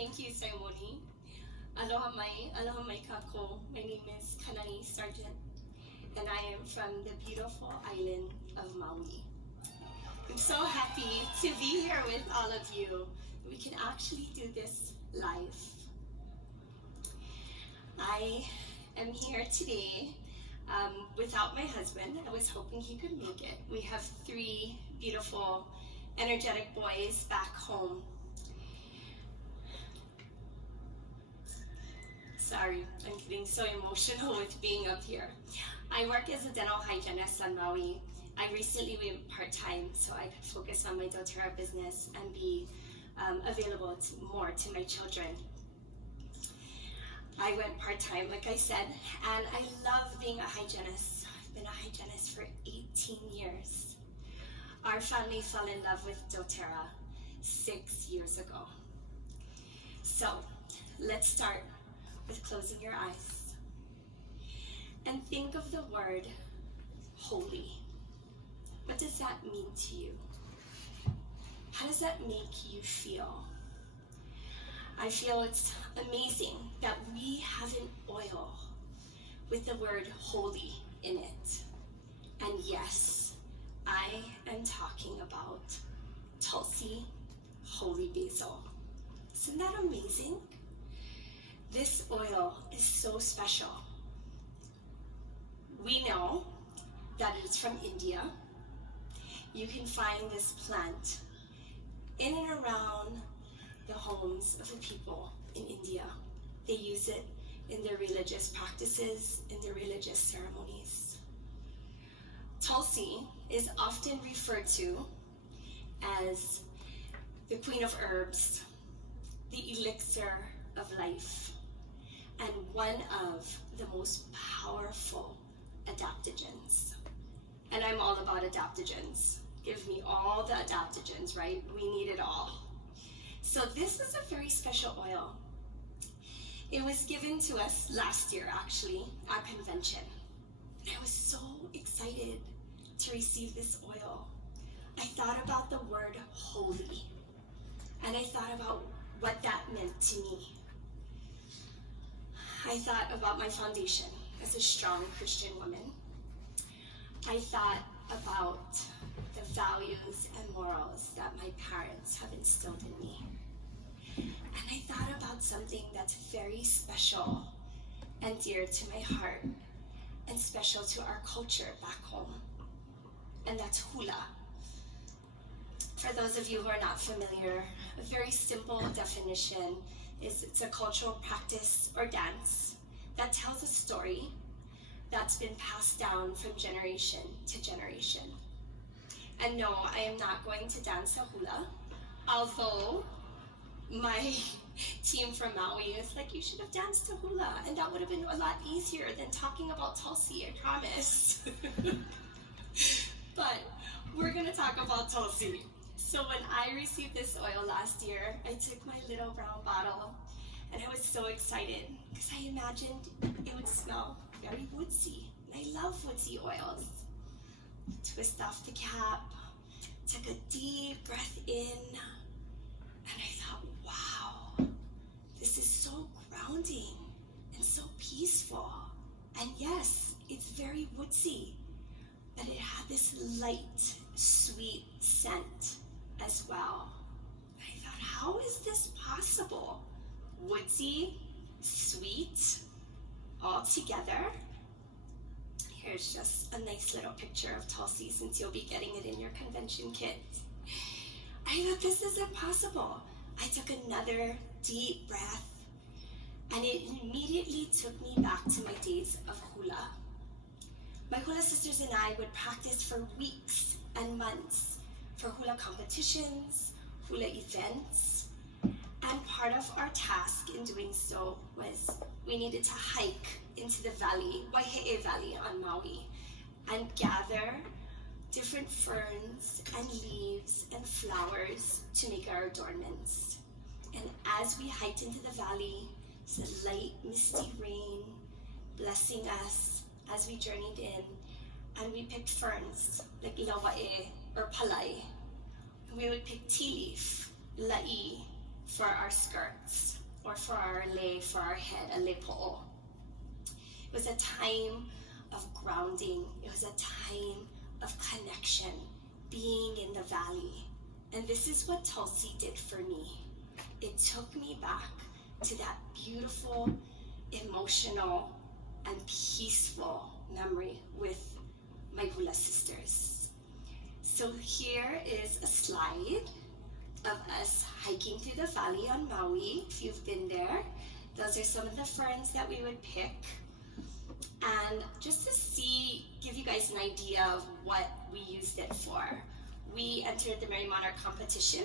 Thank you, Simone. Aloha mai kako. My name is Kanani Sargent, and I am from the beautiful island of Maui. I'm so happy to be here with all of you. We can actually do this live. I am here today without my husband. I was hoping he could make it. We have 3 beautiful, energetic boys back home. Sorry, I'm getting so emotional with being up here. I work as a dental hygienist on Maui. I recently went part-time so I could focus on my dōTERRA business and be available more to my children. I went part-time, like I said, and I love being a hygienist. I've been a hygienist for 18 years. Our family fell in love with dōTERRA 6 years ago. So let's start with closing your eyes and think of the word holy. What does that mean to you? How does that make you feel? I feel it's amazing that we have an oil with the word holy in it. And yes, I am talking about Tulsi, holy basil. Isn't that amazing? This oil is so special. We know that it's from India. You can find this plant in and around the homes of the people in India. They use it in their religious practices, in their religious ceremonies. Tulsi is often referred to as the queen of herbs, the elixir of life, and one of the most powerful adaptogens. And I'm all about adaptogens. Give me all the adaptogens, right? We need it all. So this is a very special oil. It was given to us last year, actually, at convention. And I was so excited to receive this oil. I thought about the word holy, and I thought about what that meant to me. I thought about my foundation as a strong Christian woman. I thought about the values and morals that my parents have instilled in me. And I thought about something that's very special and dear to my heart and special to our culture back home. And that's hula. For those of you who are not familiar, a very simple definition is it's a cultural practice or dance that tells a story that's been passed down from generation to generation. And no, I am not going to dance a hula, although my team from Maui is like, you should have danced a hula, and that would have been a lot easier than talking about Tulsi, I promise. But we're gonna talk about Tulsi. So when I received this oil last year, I took my little brown bottle, and I was so excited because I imagined it would smell very woodsy. And I love woodsy oils. Twist off the cap, took a deep breath in, and I thought, wow, this is so grounding and so peaceful. And yes, it's very woodsy, but it had this light, sweet scent as well. And I thought, how is this possible? Woodsy, sweet, all together. Here's just a nice little picture of Tulsi since you'll be getting it in your convention kit. I thought, this isn't possible. I took another deep breath, and it immediately took me back to my days of hula. My hula sisters and I would practice for weeks and months for hula competitions, hula events, and part of our task in doing so was we needed to hike into the valley, Waihe'e Valley on Maui, and gather different ferns and leaves and flowers to make our adornments. And as we hiked into the valley, it was a light, misty rain blessing us as we journeyed in, and we picked ferns like lawa'e or palai. We would pick tea leaf, la'i, for our skirts, or for our lei, for our head, a lei po'o. It was a time of grounding. It was a time of connection, being in the valley. And this is what Tulsi did for me. It took me back to that beautiful, emotional, and peaceful memory with my hula sisters. So here is a slide of us hiking through the valley on Maui. If you've been there, those are some of the ferns that we would pick. And just to give you guys an idea of what we used it for, we entered the Merry Monarch competition,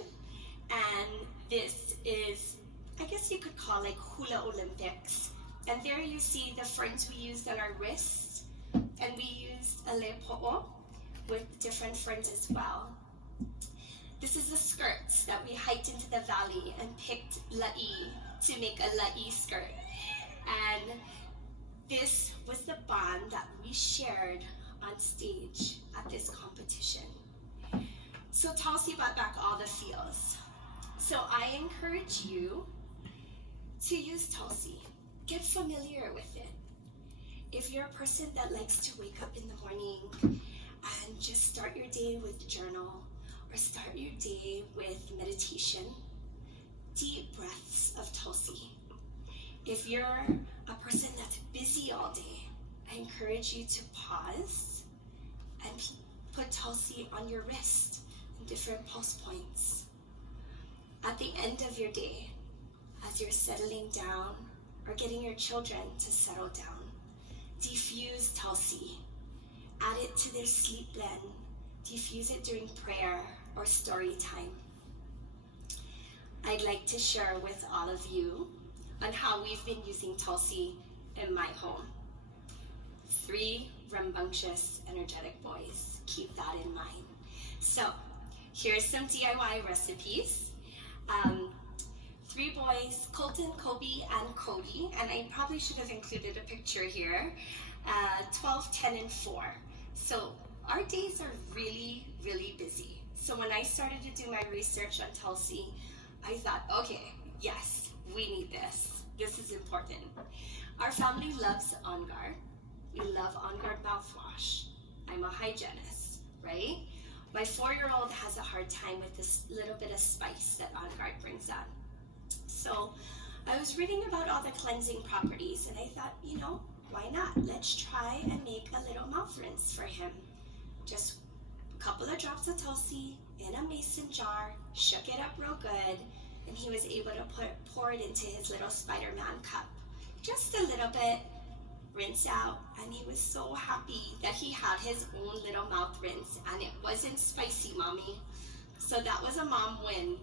and this is, I guess you could call like Hula Olympics. And there you see the ferns we used on our wrists, and we used a lei po'o with different ferns as well. This is the skirts that we hiked into the valley and picked la'i to make a la'i skirt. And this was the bond that we shared on stage at this competition. So Tulsi brought back all the feels. So I encourage you to use Tulsi. Get familiar with it. If you're a person that likes to wake up in the morning and just start your day with journal, or start your day with meditation, deep breaths of Tulsi. If you're a person that's busy all day, I encourage you to pause and put Tulsi on your wrist in different pulse points. At the end of your day, as you're settling down or getting your children to settle down, diffuse Tulsi. Add it to their sleep blend. Diffuse it during prayer or story time. I'd like to share with all of you on how we've been using Tulsi in my home. 3 rambunctious, energetic boys. Keep that in mind. So here's some DIY recipes. 3 boys, Colton, Kobe, and Cody, and I probably should have included a picture here, 12, 10, and 4. So our days are really, really busy. So when I started to do my research on Tulsi, I thought, okay, yes, we need this. This is important. Our family loves On Guard. We love On Guard mouthwash. I'm a hygienist, right? My 4-year-old has a hard time with this little bit of spice that On Guard brings on. So I was reading about all the cleansing properties, and I thought, you know, why not? Let's try and make a little mouth rinse for him. Just a couple of drops of Tulsi in a mason jar, shook it up real good, and he was able to pour it into his little Spider-Man cup. Just a little bit, rinse out, and he was so happy that he had his own little mouth rinse, and it wasn't spicy, mommy. So that was a mom win.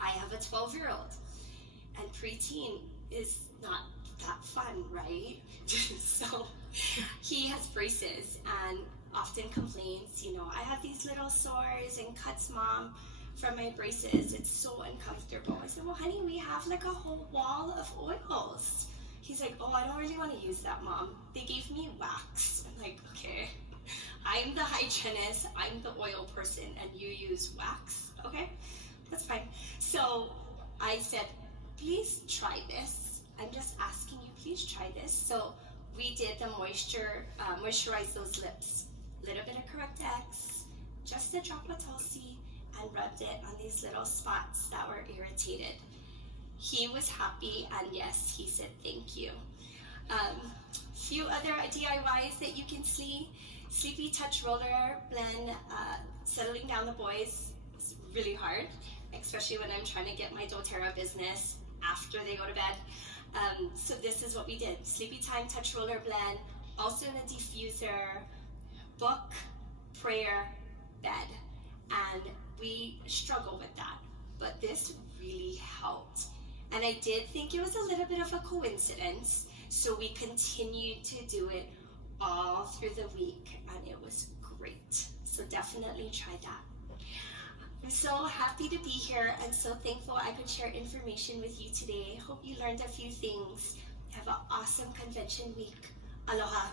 I have a 12-year-old, and preteen is not that fun, right? So he has braces and often complains, you know, I have these little sores and cuts, mom, from my braces. It's so uncomfortable. I said, well, honey, we have like a whole wall of oils. He's like, oh, I don't really want to use that, mom. They gave me wax. I'm like, okay, I'm the hygienist, I'm the oil person, and you use wax, okay? That's fine. So I said, please try this. I'm just asking you, please try this. So we did the moisturize those lips. Little bit of Correct-X, just a drop of Tulsi, and rubbed it on these little spots that were irritated. He was happy, and yes, he said thank you. Few other DIYs that you can see. Sleepy Touch Roller Blend, settling down the boys is really hard, especially when I'm trying to get my dōTERRA business after they go to bed. So this is what we did. Sleepy Time Touch Roller Blend, also in a diffuser, book, prayer, bed. And we struggle with that, but this really helped. And I did think it was a little bit of a coincidence, so we continued to do it all through the week, and it was great. So definitely try that. I'm so happy to be here and so thankful I could share information with you today. Hope you learned a few things. Have an awesome convention week. Aloha.